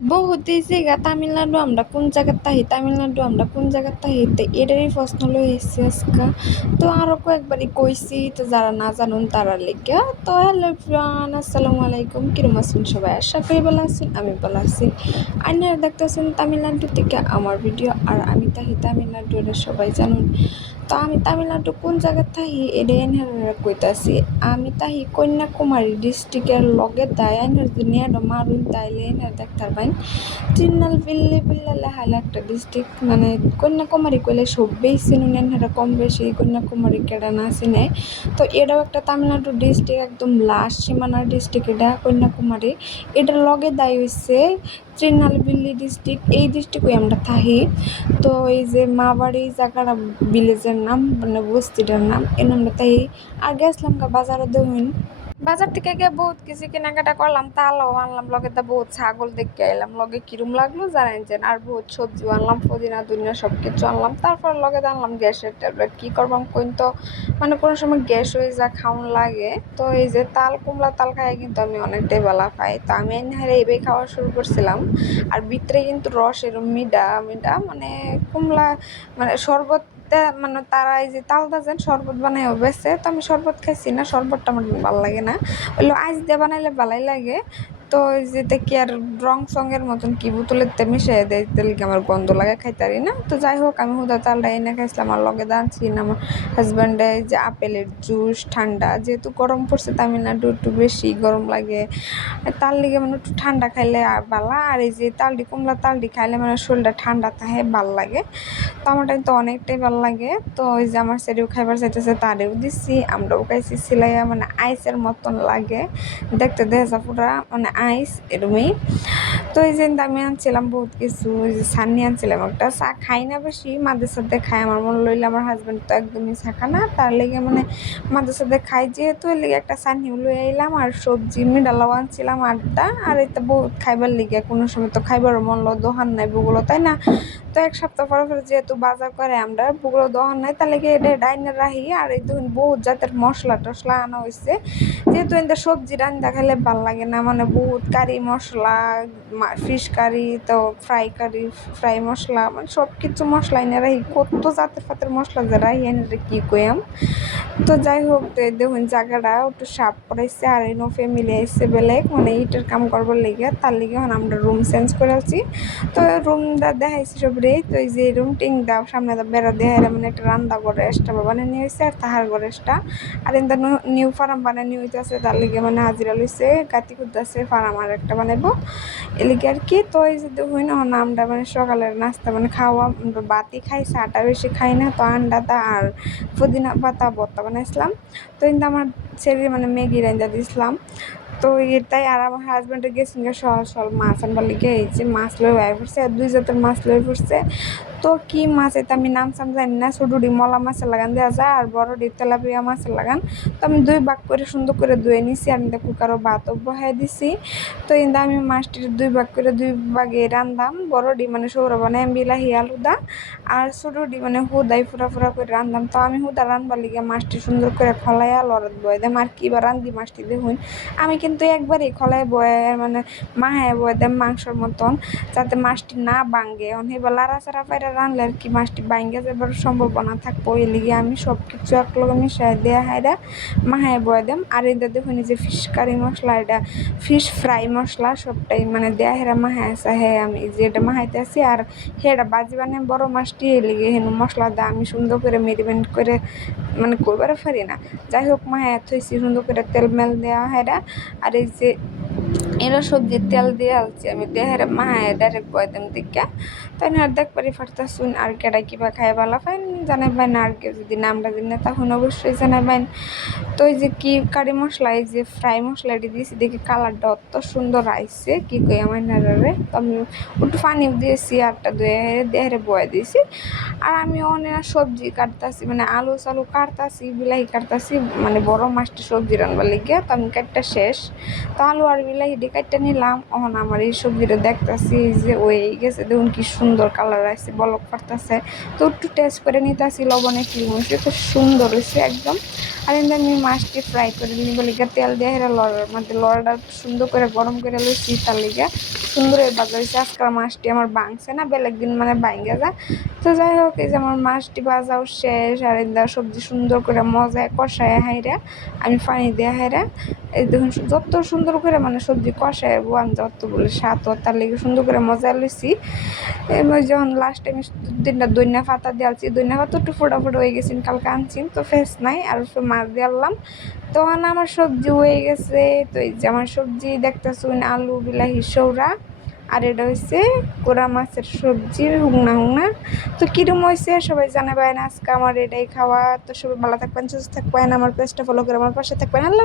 বহুত এই জায়গা তামিলনাড়ু আমরা কোন জায়গার তাহি তামিলনাড়ু আমরা কোন জায়গার তাহি তো এটারই প্রশ্ন লই এসেছি আজকা। তো আরও কয়েকবারই কইছি, তো যারা না জানুন তারা লেগে। তো হ্যালো এভরিওয়ান, আসসালামু আলাইকুম। কিরম আছেন সবাই? আশা করি ভালো আছেন, আমি ভালো আছি। আপনারা দেখতেছেন তামিলনাড়ু থেকে আমার ভিডিও, আর আমি তাহি তামিলনাড়ু, এটা সবাই জানুন। তো আমি তামিলনাড়ু কোন জায়গার তাহি এটা এনহারা কইতাছি। আমি তাহি কন্যাকুমারী ডিস্ট্রিক্টের লগে তাই এনহার দুনিয়াটা মারুন তাইলে এনহার দেখতার পাইন। তিরুনেলভেলি বিল্লালে হাইলা একটা ডিস্ট্রিক্ট, মানে কন্যাকুমারী কইলে সব্বেই চিনুন, এনহারা কম বেশি কন্যাকুমারী কেডা না চিনে। তো এটাও একটা তামিলনাড়ু ডিস্ট্রিক্ট, একদম লাস্ট সীমানার ডিস্ট্রিক্ট এটা কন্যাকুমারী। এটার লগে দায় হইছে তিরুনেলভেলি ডিস্ট্রিক্ট, এই ডিস্ট্রিক্টে আমরা থাকি। তো এই যে মা বাড়ি জায়গাটা, ভিলেজের নাম মানে বস্তিটার নাম, এর নামটা তাই। আর গেছিলাম বাজারে দইন, বাজার থেকে গিয়ে বহুত কিছু কেনাকাটা করলাম, তালাও আনলাম, লগে তা বহুত ছাগল দেখে এলাম, লগে কিরম লাগলো জানেন। আর বহুত সবজিও আনলাম, পুদিনা দুনিয়া সব কিছু আনলাম। তারপর লগে আনলাম গ্যাসের ট্যাবলেট। কি করবাম কইন তো, মানে কোনো সময় গ্যাস হয়ে যা খাওয়ান লাগে। তো এই যে তাল কুমড়া তাল খাই কিন্তু আমি অনেকটাই বেলা পাই। তো আমি এনহারে এইভাবে খাওয়া শুরু করছিলাম। আর ভিতরে কিন্তু রস এরম মিডা মিডা, মানে কুমড়া, মানে শরবত মানে তারা এই যে তাল দাজেন শরবত বানাই বেছে। তো আমি শরবত খাইছি না, শরবতটা আমার ভালো লাগে না, ওইগুলো আইস দিয়ে বানাইলে ভালোই লাগে। তো ওই যে দেখি আর রং সঙের মতন কি বোতলের তে মিশিয়ে দেয়, তাহলে আমার গন্ধ লাগে, খাইতারি না। তো যাই হোক, আমি হুদা তালটা এনে খাইছিলাম। আর লগে দাঁড়ছি না আমার হাজব্যান্ডে যে আপেলের জুস ঠান্ডা, যেহেতু গরম পড়ছে তামিলনাড়ু, একটু বেশি গরম লাগে, তার লিগে মানে একটু ঠান্ডা খাইলে ভালো। আর এই যে তালডি কুমড়া তালডি খাইলে মানে শরীরটা ঠান্ডা থাকে, ভাল লাগে। তো আমারটা তো অনেকটাই ভালো লাগে। তো ওই যে আমার সেটিও খাইবার চাইতেছে, তারেও দিচ্ছি, আমরাও খাইছি সিলাইয়া, মানে আইসের মতন লাগে দেখতে, দেখা পুরা মানে আইস এরমই। তো এই যে আমি আনছিলাম বহুত কিছু, ওই যে সান্নি আনছিলাম একটা। চা খাই না বেশি, মাঝে সাথে খাই, আমার মনে লইলে আমার হাজব্যান্ড তো একদমই ছাকা না, তার লেগে মানে মাঝে সাথে খাই, যেহেতু এর লেগে একটা সান্নিও লই আইলাম। আর সবজি মিডালাও আনছিলাম 8টা। আর এতে বহুত খাইবার লেগে কোনো সময় তো খাইবারও মন লো, দোকান নাই বুগুলো, তাই না? তো এক সপ্তাহ পরে পরে যেহেতু বাজার করে আমরা, বুগুলো দোকান নাই, তাহলে কি এটা ডাইনে রাখি। আর এই দেখুন বহুত জাতের মশলা টশলা আনা হয়েছে, যেহেতু এদের সবজি রান্না খাইলে ভাল লাগে না, মানে বহুত কারি মশলা, ফিশ কারি, তো ফ্রাই কারি, ফ্রাই মশলা, মানে সব কিছু মশলা এনে রাখি, কত জাতের ফাতের মশলা যে রাখি এনে কি কইয়াম। তো যাই হোক, দেখুন জায়গাটা একটু সাফ করাইছে। আর এনো ফ্যামিলি আইসে বেলেগ, মানে ইটের কাম করবার লেগে, তার লিগে এখন আমরা রুম চেঞ্জ করে আছি। তো রুমটা দেখাইছি সব রে। তো এই যে রুম টিং দাও সামনে বেড়া দেখাই, মানে একটা রান্না ঘরে এক্সট্রা বানানি নিয়ে হয়েছে, আর তাহার ঘরে এক্সট্রা। আর ইন্দা নিউ ফার্ম বানানি হইতেছে, তার লিগে মানে হাজিরা লইছে, গাতি খুঁজতেছে ফার্ম আর একটা বানাইবো এলিগে আর কি। তো এই যে দেখুন আমরা মানে সকালের নাস্তা মানে খাওয়া বাতি খাই, চাটা বেশি খাই না। তো আন্ডাটা আর পুদিনা পাতা ভর্তা বানাইছিলাম। তো কিন্তু আমার ছেলে মানে ম্যাগি রান্না দিয়েছিলাম। তো এটাই। আর আমার হাজব্যান্ডের গেছেন সহজ সরল মাছ আনবার লিগে, এই যে মাছ লয়ে আয় পড়ছে, আর 2 জাতের মাছ লয়ে পড়ছে। তো কি মাছ এটা আমি নাম সাম জানি না, ছোটডি মলা মাছের লাগান দেওয়া যায়, আর বড়ডি তেলাপিয়া মাছের লাগান। তো আমি 2 ভাগ করে সুন্দর করে ধুয়ে নিছি, আর কুকারও ভাতও বহাই দিছি। তো কিন্তু আমি মাছটির 2 ভাগ করে 2 ভাগে রান্দাম। বড়ডি মানে সৌরা বানাই বিলাহি আলুদা, আর ছোটডি মানে হুদাই ফুরা ফুরা করে রান্দাম। তো আমি হুদা রান্বার লিগে মাছটি সুন্দর করে খলাইয়া লড়ত বয়ে দেম। আর কিবা রান্ধি মাছটি দেখুন, আমি কিন্তু একবারই খলায় বয়ে মানে মাহায় বয়ে দেম মাংসর মতন, যাতে মাছটি না ভাঙ্গে। এবার লাড়াচাড়া পাইরা রানলে আর কি মাছটি ভাঙ্গে যাবার সম্ভাবনা থাকবো, এই লিগে আমি সব কিছু একলগে মিশাই দেয়া হাইরা মাহায় বয়ে দেম। আর এটা দেখুন যে ফিশ কারি মশলা, এটা ফিশ ফ্রাই মশলা, সবটাই মানে দেয়া হেরা মাহায় আছে। হ্যাঁ, আমি যে এটা মাহাইতে আছি, আর হেটা বাজি বানিয়ে বড় মাছটি এই লিগে হেন মশলা দেয় আমি সুন্দর করে মেরিনেট করে মানে করবারও পারি না। যাই হোক, মাহায় থইছি সুন্দর করে তেল মেল দেওয়া হেরা। আর এই যে এরা সবজির তেল দিয়ে আলছি আমি দেহের মাহায় ডাইরেক্ট বয়দাম দিকা। তাই না আর দেখবারই ফাটতা শুন। আর কেডা কিবা খাই ভালো ফাইন জানাবেন, আর কেউ যদি নামটা দিন না তখন অবশ্যই জানাবেন। তো এই যে কি কারি মশলা, এই যে ফ্রাই মশলাটি দিয়েছি, দেখি কালারটা অত সুন্দর আইসে, কি কই আমার নারে। তো আমি একটু পানিও দিয়েছি, আরটা ধুয়ে দেহেরে বয়ে দিয়েছি। আর আমি অনেক সবজি কাটতাছি, মানে আলু চালু কাটতাছি, বিলাহি কাটতাছি, মানে বড় মাছটি সবজি রান্নার লিগে। তো আমি কাটটা শেষ। তো আলু আর বিলাহিটি কাটতে নিলাম। এখন আমার এই সবজিটা দেখতেছি যে ওই গেছে, দেখুন কি সুন্দর কালার আছে, বলক পারতেছে। তো একটু টেস্ট করে নিতেছি লবণে কি হয়েছে, তো সুন্দর হয়েছে একদম। আর এমনি আমি মাছটি ফ্রাই করে নিব লিগা তেল দিয়ে হেরা লড়ার মধ্যে লড়াটা সুন্দর করে গরম করে লইছি, তার লিগা সুন্দর বাজা হয়েছে। আজকাল মাছটি আমার ভাঙছে না, বেলেগ দিন মানে ভাঙে যায়। তো যাই হোক, এই যে আমার মাছটি ভাজাও শেষ, আর এই সবজি সুন্দর করে মজায় কষায় হাইরা আমি পানি দিয়ে হাইরা এই দেখুন যত সুন্দর করে মানে সবজি কষায় বোয়ান যত বলে স্বাদ, তার লেগে সুন্দর করে মজা লইছি। এবার যখন লাস্টে আমি তিনটা দইনা পাতা দিয়েছি, দইনা পাতা একটু ফোটা ফোটা হয়ে গেছেন, কালকে আনছিন তো ফ্রেশ নাই, আর মাছ দিয়ালাম। তখন আমার সবজি হয়ে গেছে। তো এই যে আমার সবজি দেখতেছুন, আলু বিলাহি সৌরা, আর এটা হচ্ছে কোরা মাছের সবজির হুংনা হুংনা। তো কিরম হয়েছে সবাই জানাবেন। আজকে আমার এটাই খাওয়া। তো সবাই ভালো থাকবেন, সুস্থ থাকবেন, আমার পেজটা ফলো করে আমার পাশে থাকবেন। আল্লাহ।